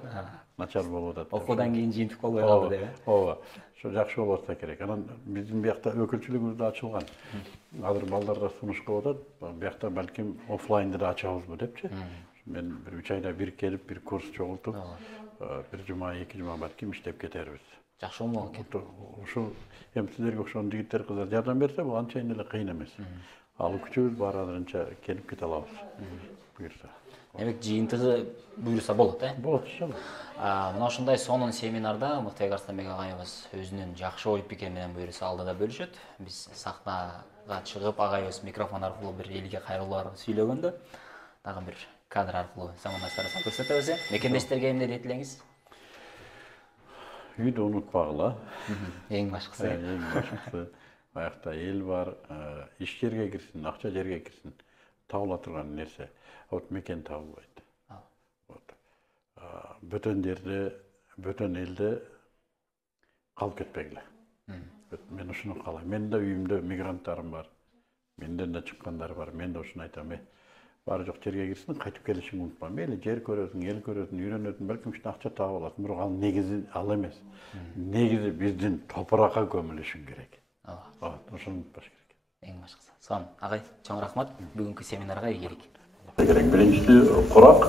Начар болуп атат. Окуудан кийин жыйынтык болбой калды деп. Ооба. Ошо жакшы болуп атса керек. Анан биздин биякта өкүлчүлүгүбүз да ачылган. Азыр балдар да сунуш кылып атат. Биякта балким офлайнды да ачабызбы депчи. Мен бир 3 айда бир келип, бир курс чогултуп, бир жума, 2 жума балким иштеп кетербиз. Жакшы болмок экен. Ошо эми силерге ошон жигиттер кыздар жардам берсе, бул анчайын эле кыйын эмес. Ал күчүбүз бар азырынча келип кете алабыз. Буюрса. Демек жыйынтыгы буюрса болот, Болот, иншалла. Мына ушундай сонун семинарда Мыктыбек Арстанбек агайыбыз өзүнүн жакшы ой пикири менен буюрса алдыда бөлүшөт. Биз сахнага чыгып агайыбыз микрофон аркылуу бир элге кайрылуулар сүйлөгөндө дагы бир кадр аркылуу замандаштарыбызга көрсөтөбүз. Мекендештерге эмне дейт элеңиз? Үйдү унутпагыла. Эң башкысы. Эң башкысы. Аякта эл бар, иш жерге кирсин, акча жерге кирсин, табыла турган нерсе. Вот мекен табылбайт. Вот. Бөтөн жерде, бөтөн элде калып кетпегиле. Мен ушуну каалайм. Менин да үйүмдө мигранттарым бар. Менден да чыккандар бар. Мен да ушуну айтам. Баары жок жерге кирсин, кайтып келишиңди унутпа. Мейли жер көрөсүң, эл көрөсүң, үйрөнөсүң, балким ушуна акча таап аласың. Бирок ал негизи ал эмес. Негизи биздин топуракка көмүлүшүң керек. Ошону унутпаш керек. Эң башкысы. Сон, агай, чоң рахмат. Бүгүнкү семинарга ийгилик. Керек. Биринчиси курак,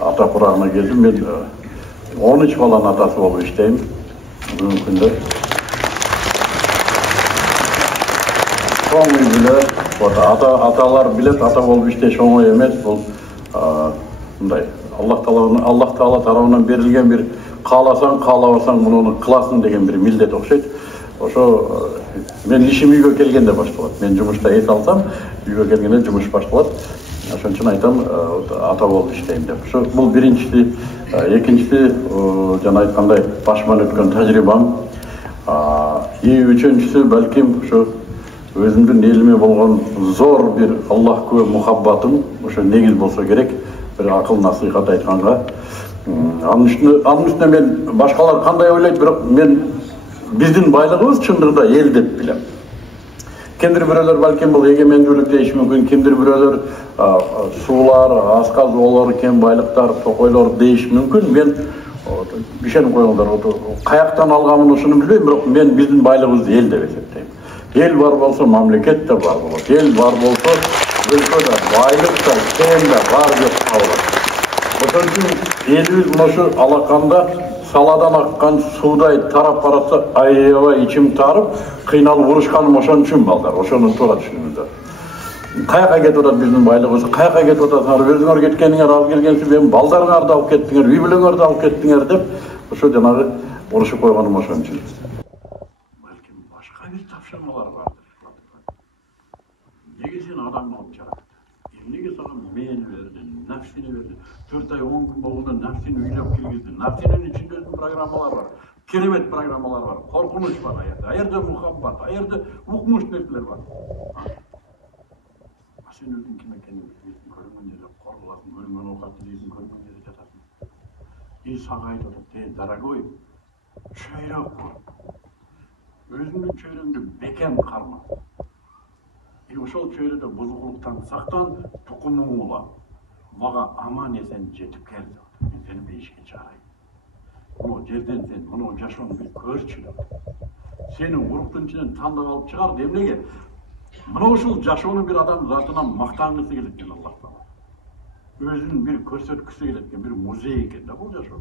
ата курагына келдим. Мен 13 баланын атасы болуп иштейм. Бүгүнкү күндө. Чоң үй билет, аталар билет, ата болуп иштеш оңой эмес. Бул мындай Аллах Таала тарабынан берилген бир кааласаң, каалабасаң муну кыласың деген бир милдет окшойт. Ошо мен ишим үйгө келгенде башталат. Мен жумушта эс алсам, үйгө келгенде жумуш башталат. Ошон үчүн айтам, ата болуп иштейм деп. Ошо бул биринчиси, экинчиси жана айткандай башыман өткөн тажрыйбам. Үчүнчүсү балким ошо өзүмдүн элиме болгон зор бир Аллахка мухаббатым ошо негиз болсо керек. Бир акыл насыйхат айтканга. Анын үстүнө мен башкалар кандай ойлойт, бирок мен биздин байлыгыбыз чындыгында эл деп билем. Кимдир бирөөлөр балким бул эгемендүүлүк дейиш мүмкүн, кимдир бирөөлөр суулар, асказуулар, кен байлыктар, токойлор дейиш мүмкүн. Мен ишенип коюңдар, каяктан алганмын ушуну билбейм, бирок мен биздин байлыгыбызды эл деп эсептейм. Эл бар болсо мамлекет да бар болот. Эл бар болсо өлкө да, байлык да, кен да бар деп табылат. Ошон үчүн элибиз мынушу алаканда саладан аккан суудай тарап баратса аябай ичим тарып, кыйналып урушканым ошон үчүн балдар. Ошону туура түшүнүңүздөр. Каяка кетип атат биздин байлыгыбыз, каяка кетип атасыңар, өзүңөр кеткениңер алып келгенсиз, эми балдарыңарды алып кеттиңер, үй бүлөңөрдү алып кеттиңер деп, ошо жанагы урушуп койгонум ошон үчүн. Балким башка бир тапшырмалар бардыр. Неге сен адам кылып жараттың? Неге саған мени берди, нафсини берди? 4 ай 10 күн болгондо нафсини үйлөп киргизди. Нафсинин ичинде программалар бар. Керемет программалар бар. Коркунуч бар аерде. Аерде мухаббат, аерде укмуш нерселер бар. Сен өзүң ким экенин билесиң, көрүнгөн жерде коркуласың, көрүнгөн оокатты жейсиң, көрүнгөн жерде жатасың. И сага айтып атат, дорогой, чөйрөк кур. Өзүңдүн чөйрөңдү бекем карма. Ошол чөйрөдө бузукулуктан сактан, тукумуң ула. Мага аман эсен жетип кел. Мен сени бейишке чыгарайын. Мына жерден сен мына жашооңду бир көрчү. Сени уруктун ичинен тандап алып чыгарды. Эмнеге? Мына ушул жашоону бир адам затынан мактангысы келет экен Аллах Таала. Өзүн бир көрсөткүсү келет экен, бир музей экен да бул жашоо.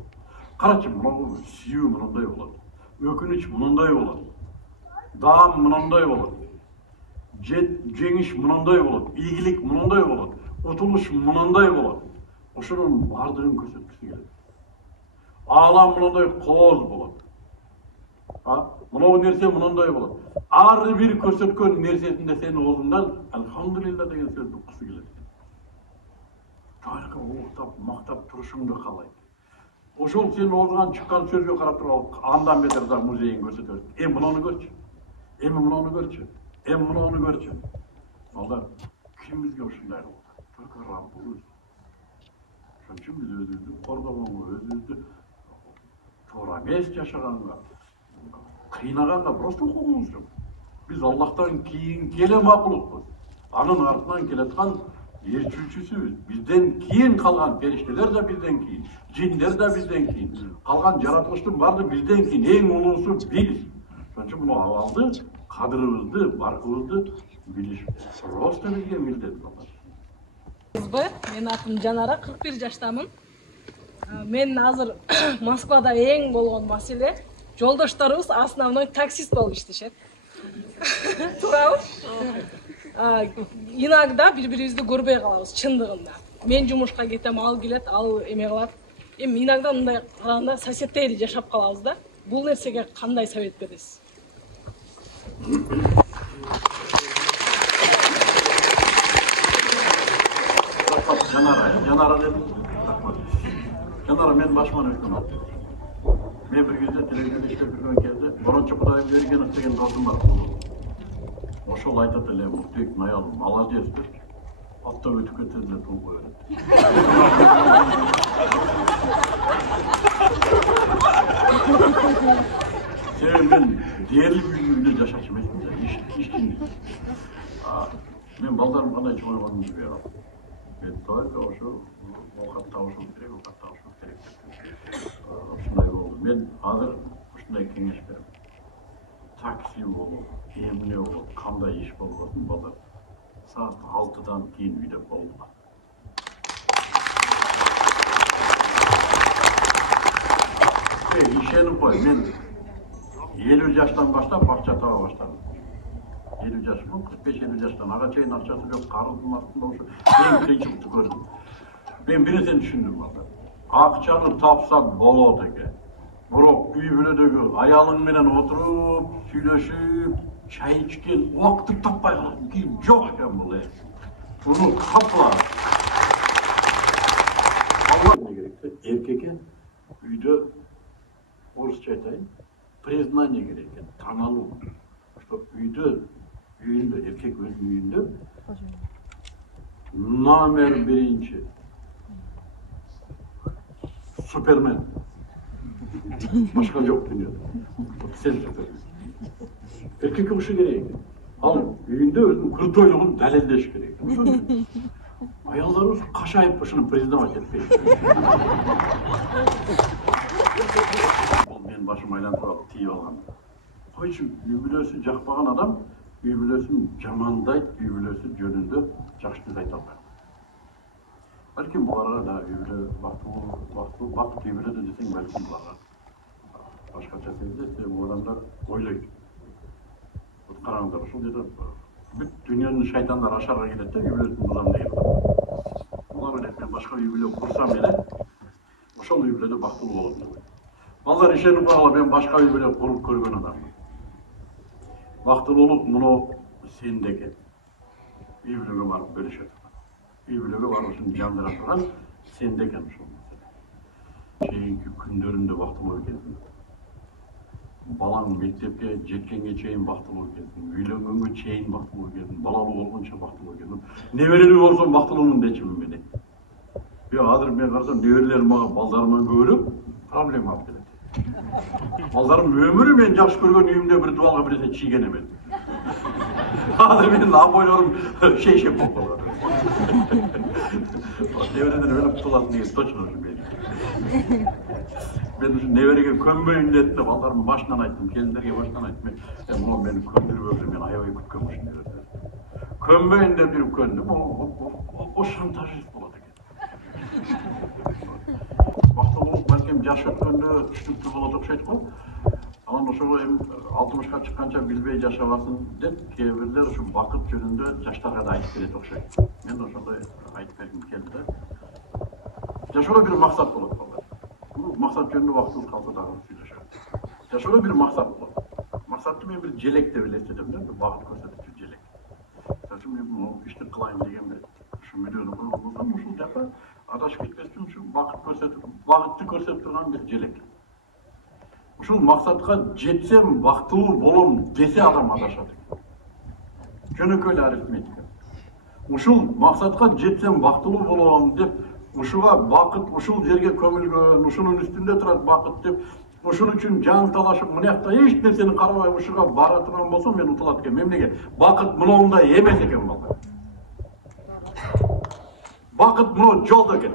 Карачы, мына сүйүү мындай болот. Өкүнүч мындай болот. Даам мындай болот. Жеңиш мындай болот. Ийгилик мындай болот. Утулуш мындай болот. Ошонун бардыгын көрсөткүсү келет. Аалам мындай кооз болот. Мына нерсе мындай болот. Ар бир көрсөткөн нерсесинде сен оозундан алхамдулилла деген сөздү уккусу келет. Тарыхы уктап, мактап турушуңду каалайт. Ошол сен оозуңан чыккан сөзгө карап туруп, андан бетер да музейин көрсөтөт. Мынаны көрчү. Мынаны көрчү. Мынаны көрчү. Балдар, ким бизге ушундай кылды? Только Раббыбыз. Ошон үчүн биз өзүбүздү коргогонго, өзүбүздү туура эмес жашаганга, кыйнаганга просто укугубуз жок. Биз Аллахтан кийинки эле макулукпуз. Анын артынан келаткан ээрчүүчүсүбүз. Бизден кийин калган периштелер да бизден кийин, жиндер да бизден кийин, калган жаратылыштын баары бизден кийин, эң улуусу биз. Ошон үчүн муну абалды, кадырыбызды, баркыбызды билиш просто бизге милдет. Мен атым Жанара, 41 жаштамын. Мен азыр Москвада эң болгон маселе жолдошторубуз основной таксист болуп иштешет. Туурабы? Иногда бири-бирибизди көрбөй калабыз, чындыгында. Мен жумушка кетем, ал келет, ал эме кылат. Эми иногда мындай караганда соседтей эле жашап калабыз да. Бул нерсеге кандай совет бересиз? Жанара dedim. Жанара мен башыман өткөн алып. Мен bir кезде телевизионда иштеп жүргөн кезде Борончо Кудайбергенов деген досум бар. Ошол айтат эле, Муктук аял молодец деп. Атта өтүп кетсе деле тууп коет. Себеби мен дээрлик үйүндө жашачу эмесмин да, ишчимин. Мен балдарым кандай чыгойгонумду билбей калдым. Только ошо оокат табышым керек, оокат табышым керек. Ушундай болду. Мен азыр ушундай кеңеш берем. Такси болуп, эмне болуп, кандай иш болбосун балдар. Саат 6-дан кийин үйдө болду. Ишенип кой, мен 50 жаштан баштап акча таба баштадым. 50 жашым, 45-50 жаштан ага чейин акчасы жок, карыздын астында ошо эң кыйынчылыкты көрдүм. Мен бир нерсени түшүндүм балдар. Акчаны тапсак болот экен. Бирок үй бүлөдөгү аялың менен отуруп, сүйлөшүп, чай ичкен убакытты таппай каласың. Кийин жок экен бул. Буну тапла. Алла не керексе, эркекке үйдө орусча айтайын, признание керек экен, таанылуу. Что үйдө эркек өзүнүн үйүндө номер 1 супермен. Башка жок дүйнөдө. Сен супермен. Эркекке ушул керек экен. Ал үйүндө өзүнүн крутойлугун далилдеш керек. Аялдарыбыз кашайып ушуну признавать этпейт. Мен башым айлантып алып тийип алган. Койчу, үй бүлөсү жакпаган адам үй бүлөсүн жамандайт, үй бүлөсү жөнүндө жакшы сөз айта албайт. Balkim bularga da үй бүлө бакыт үй бүлөдө десең балким буларга башкача сезилет, себеби адамдар ойлойт. Караңыздар, ушул жерде бүт дүйнөнүн шайтандары ашарга келет да, үй бүлөсүн бузам деген. Булар элек мен башка үй бүлө курсам эле, ошол үй бүлөдө бактылуу болот деп. Балдар ишенип калгыла, мен башка үй бүлө куруп көргөн адаммын. Бактылуулук муну сенде экен. Үй бүлөгө барып бөлүшөт. Үй бүлөгө барып ушуну жандыра турган сенде экен ушул. Чейинки күндөрүндө бактылуу экенсиң. Балаң мектепке жеткенге чейин бактылуу экенсиң. Үйлөнгөнгө чейин бактылуу экенсиң. Балалуу болгончо бактылуу экенсиң. Неберелүү болсом бактылуумун дечимин мен. Азыр мен карасам неберелерим мага балдарыман көбүрөөк проблема алып келет. Балдарым өмүрү мен жакшы көргөн үйүмдө бир дубалга бир нерсе чийген эмес. Азыр менин апойлорум шейшеп болуп калган. Неберелер өлүп калат деген точно ушу мен. Мен ушу небереге көнбөйүн дедим да, балдарымдын башынан айттым, келиндерге башынан айттым. Муну мени көндүрбөңүздөр, мен аябай күткөм ушуну. Көнбөйүн деп туруп көндүм, о шантажист болот экен. Бактылуулук балким жаш өткөндө түшүнүктүү болот окшойт го. Анан ошого эми 60ка чыкканча билбей жашабасын деп, кээ бирлер ушу бакыт жөнүндө жаштарга да айтып берет окшойт. Мен ошондой айтып бергим келди да. Жашоодо бир максат болот балдар. Бул максат жөнүндө убактыбыз калса дагы сүйлөшөбүз. Жашоодо бир максат болот. Максатты мен бир желек деп элестетем да, багыт көрсөтүүчү желек. Мисалы мен бул ишти кылайын деген бир ушу мүнөдү койгон болсом, ушул жака адашып кетпес үчүн ушу багытты көрсөтүп турган бир желек. Ушул максатка жетсем бактылуу болом десе адам адашат. Жөнөкөй эле арифметика. Ушул максатка жетсем бактылуу болом деп, ушуга бакыт, ушул жерге көмүлгөн, ушунун үстүндө турат бакыт деп, ушун үчүн жан талашып, мынакта эч нерсени карабай ушуга бара турган болсом, мен утулат экенмин. Эмнеге? Бакыт мындай эмес экен балдар. Бакыт мына жолдо экен.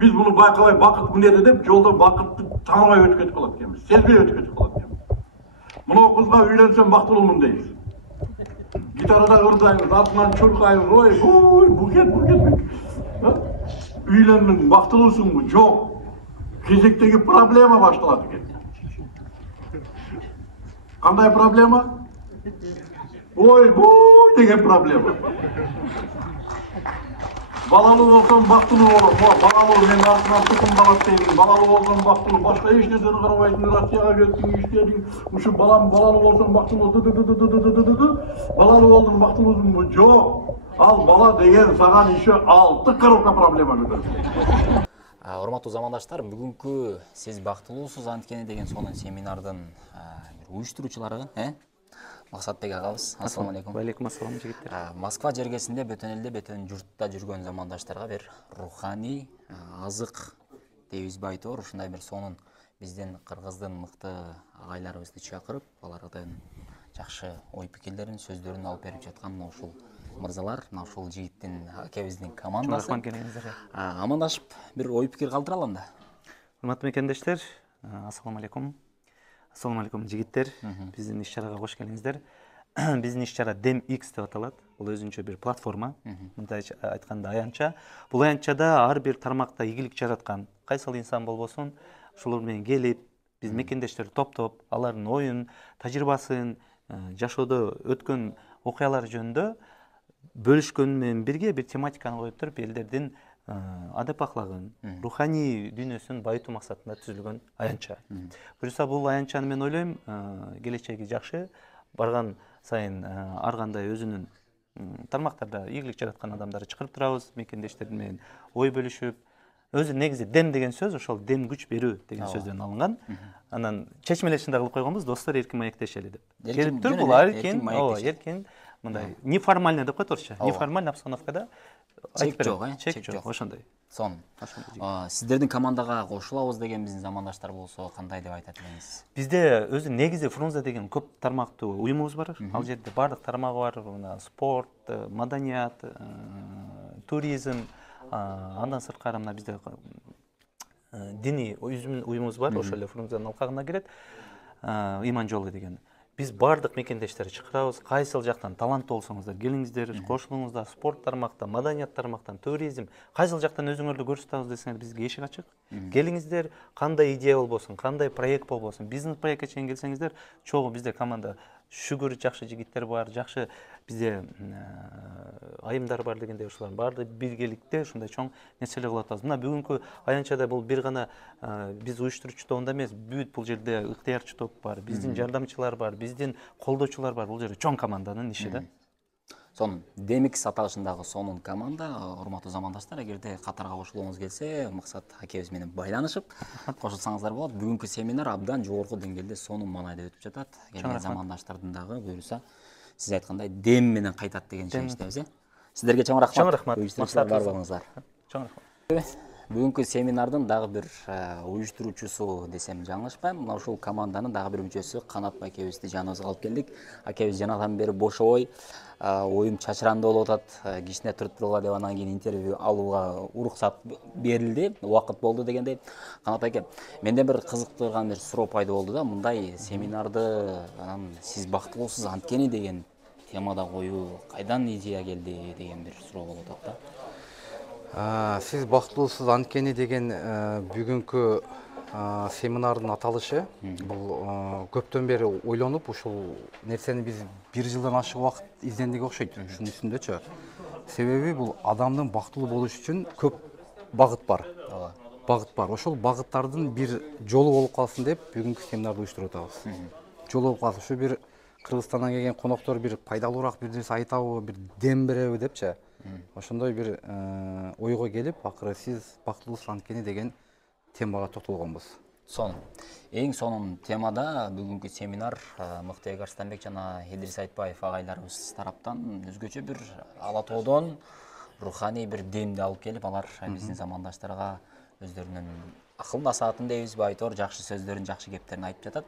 Biz bunu байкабай бакыт мынерде деп, жолдо бакытты тааныбай өтүп кетип калат экенбиз, сезбей өтүп кетип калат экенбиз. Мына кызга үйлөнсөм бактылуумун дейбиз. Гитарада ырдайбыз, артынан чуркайбыз, ой, букет. Үйлөндүң, бактылуусуңбу? Жок. Кезектеги проблема башталат экен. Кандай проблема? Ой, деген проблема. Балалуу болсом бактылуу болом. Балалуу мен артынан тукум калат дейм. Балалуу болсом бактылуу, башка эч нерсени карабайсың, Россияга кеттиң, иштедиң. Ушу балам балалуу болсом бактылуу. Балалуу болдуң, бактылуусуңбу? Жок. Ал бала деген саган еще 6 коробка проблема көтөрөт. Урматтуу замандаштар, бүгүнкү сиз бактылуусуз анткени деген сонун семинардын уюштуруучулары, Максатбек агабыз. Ассаламу алейкум. Валейкум ассалам жигиттер. Москва жергесинде бөтөн элде, бөтөн журтта жүргөн замандаштарга бир руханий азык дейбизби айтор, ушундай бир сонун бизден Кыргыздын мыкты агайларыбызды чакырып, алардан жакшы ой пикирлерин, сөздөрүн алып берип жаткан ушул мырзалар, ушул жигиттин акебиздин командасы. Амандашып бир ой пикир калтыра алам да. Урматтуу мекендештер, ассаламу алейкум. Ассаламу алейкум жигиттер. Биздин иш-чарага кош келиңиздер. Биздин иш-чара DemX деп аталат. Бул өзүнчө бир платформа. Мындай айтканда аянтча. Бул аянтчада ар бир тармакта ийгилик жараткан кайсыл инсан болбосун, ушулар менен келип, биз мекендештер топтоп, алардын оюн, тажрыйбасын, жашоодо өткөн окуялар жөнүндө бөлүшкөн менен бирге бир тематиканы коюп туруп, элдердин адап аклагын, руханий дүйнөсүн байытуу максатында түзүлгөн аянтча. Буюрса бул аянтчаны мен ойлойм, келечеги жакшы, барган сайын ар кандай өзүнүн тармактарда ийгилик жараткан адамдарды чакырып турабыз, мекендештер менен ой бөлүшүп. Өзү негизи дем деген сөз ошол дем күч берүү деген сөздөн алынган. Анан чечмелешин да кылып койгонбуз, достор эркин маектешели деп. Келип туруп бул эркин мындай неформально деп коет орусча. Неформальный обстановкада чек жок, ошондой. Сонун. Сиздердин командага кошулабыз деген биздин замандаштар болсо кандай деп айтат элеңиз? Бизде өзү негизи Фрунзе деген көп тармактуу уюмубуз бар. Ал жерде бардык тармагы бар, спорт, маданият, туризм, андан сырткары мына бизде диний уюмубуз бар, ошол эле Фрунзенин алкагына кирет. Иман жолу деген. Биз бардык мекендештерди чакырабыз. Кайсыл жактан таланттуу болсоңуздар, келиңиздер, кошулуңуздар, спорт тармактан, маданият тармактан, туризм, кайсыл жактан өзүңөрдү көрсөтөбүз десеңер бизге эшик ачык. Келиңиздер, кандай идея болбосун, кандай проект болбосун, бизнес проектке чейин келсеңиздер, чогуу бизде команда шүгүр жакшы жигиттер бар, жакшы бизде айымдар бар дегенде ушулардын баары биргеликте ушундай чоң нерселер кылып атабыз. Мына бүгүнкү аянтчада бул бир гана биз уюштуруучу тобунда эмес, бүт бул жерде ыктыярчы топ бар, биздин жардамчылар бар, биздин колдоочулар бар. Бул жерде чоң команданын иши да. Сонун Демикс аталышындагы сонун команда, урматтуу замандаштар, эгерде катарга кошулгуңуз келсе, максат акебиз менен байланышып кошулсаңыздар болот. Бүгүнкү семинар абдан жогорку деңгээлде сонун маанайда өтүп жатат. Келген замандаштардын дагы буюрса, сиз айткандай дем менен кайтат деген ишеничтебиз, Сиздерге чоң рахмат. Чоң рахмат. Уюштуручулар бар болуңуздар. Чоң рахмат. Бүгүнкү семинардын дагы бир уюштуруучусу десем жаңылышпайм. Мына ушул команданын дагы бир мүчөсү Канат акебизди жаныбызга алып келдик. Акебиз жанадан бери бошобой, оюм чачырандуу болуп атат, кичине туруп тургула деп анан кийин интервью алууга уруксат берилди, убакыт болду дегендей. Канат аке, менде бир кызыктырган бир суроо пайда болду да, мындай семинарды сиз бактылуусуз анткени деген темада коюу кайдан идея келди деген бир суроо болуп атат да. Сиз бактылуусуз анткени деген бүгүнкү семинардын аталышы. Бул көптөн бери ойлонуп, ушул нерсени биз 1 жылдан ашык убакыт издендик окшойт. Ушунун үстүндөчү. Себеби бул адамдын бактылуу болуш үчүн көп багыт бар. Багыт бар. Ошол багыттардын бир жолу болуп калсын деп бүгүнкү семинарды уюштуруп атабыз. Жолу болуп калсын. Ушу бир Кыргызстандан келген коноктор бир пайдалуураак бир нерсе айтабы, бир дем береби депчи. Ошондой бир ойго келип, акыры сиз бактылуусуз анткени деген темага токтолгонбуз. Сонун. Эң сонун темада бүгүнкү семинар Мыктыбек Арстанбек жана Идрис Айтбаев агайларыбыз тараптан өзгөчө бир ала тоодон руханий бир демди алып келип, алар биздин замандаштарга өздөрүнүн акыл насаатын дейбизби, айтор жакшы сөздөрүн, жакшы кептерин айтып жатат.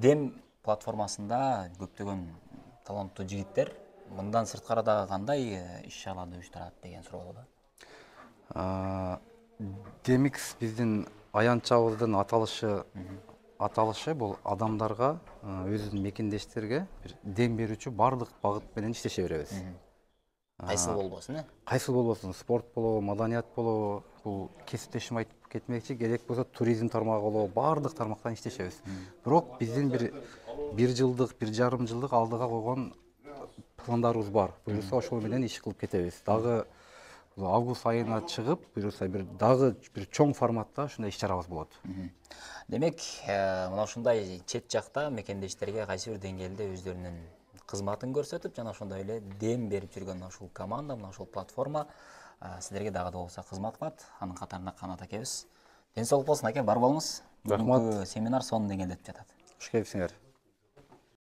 Дем платформасында көптөгөн таланттуу жигиттер мындан сырткары дагы кандай иш-чараларды уюштурат деген суроо болду. Демикс биздин аянтчабыздын аталышы бул адамдарга, өзүнүн мекендештерге бир дем берүүчү бардык багыт менен иштеше беребиз. Кайсыл болбосун, Кайсыл болбосун, спорт болобу, маданият болобу, бул кесиптешим айтып кетмекчи, керек болсо туризм тармагы болобу, бардык тармактан иштешебиз. Бирок биздин бир жылдык, 1,5 жылдык алдыга койгон пландарыбыз бар. Буюрса ошол менен иш кылып кетебиз. Дагы август айына чыгып, буюрса дагы бир чоң форматта ушундай иш-чарабыз болот. Демек, мына ушундай чет жакта мекендештерге кайсы бир деңгээлде өздөрүнүн кызматын көрсөтүп, жана ошондой эле дем берип жүргөн ушул команда, мына ушул платформа сиздерге дагы да болсо кызмат кылат. Анын катарында Канат акебиз. Ден соолук болсун аке, бар болуңуз. Рахмат. Бүгүнкү семинар сонун деңгээлде өтүп жатат. Хош келипсиңер.